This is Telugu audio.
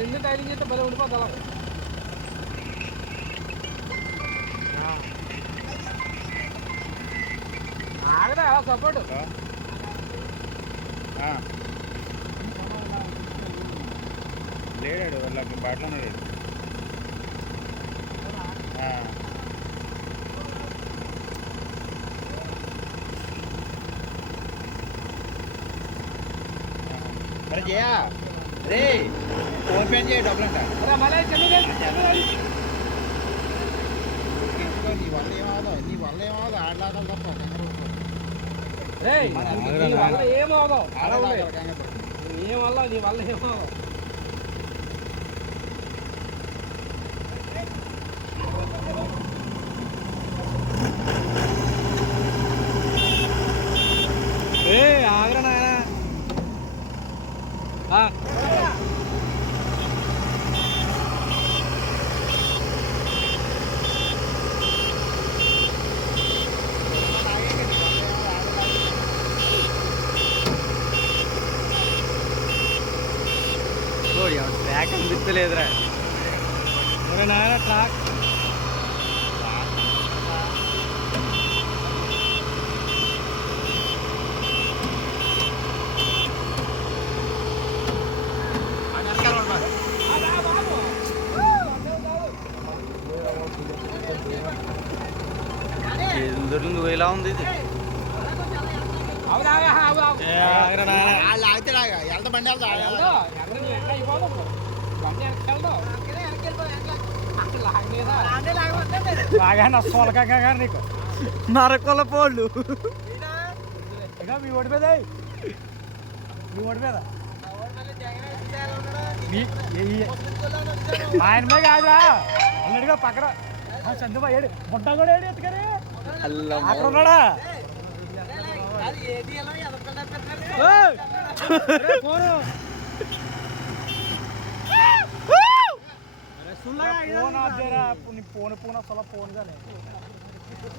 రెండు టైలింగ్ చేస్తే భలే ఉండిపోద్ది అలా. ఆగదా అలా సపోర్ట్ లేడాడు వాళ్ళకి బాటలోనే లేడు. అరే జయా రే ఫోన్ పే చేయ డబ్బులు అంట. నీ వల్ల ఏమవుదావు నీ వల్ల ఏమవుదు ఆడలాగా తప్ప ఏమవుదావు నీ వల్ల ఏమవుదావు. ఆగ్రా నాయన ట్రాక్ అనిపించలేదురా నాయన ట్రాక్. దొరికింది ఇలా ఉంది ఇది. ఎంత బండి నీకు నరకొల పోళ్ళు ఇక మీ ఓడి మీద మీ ఓడి మీద ఆయన మీద కాదురా అల్లడిగా పక్కన చందుబా ఏడు బుట్ట కూడా ఏడు ఎత్తుకని అక్కడ ఉన్నాడా ఫోన్ పూన పూన ఫోన్ కానీ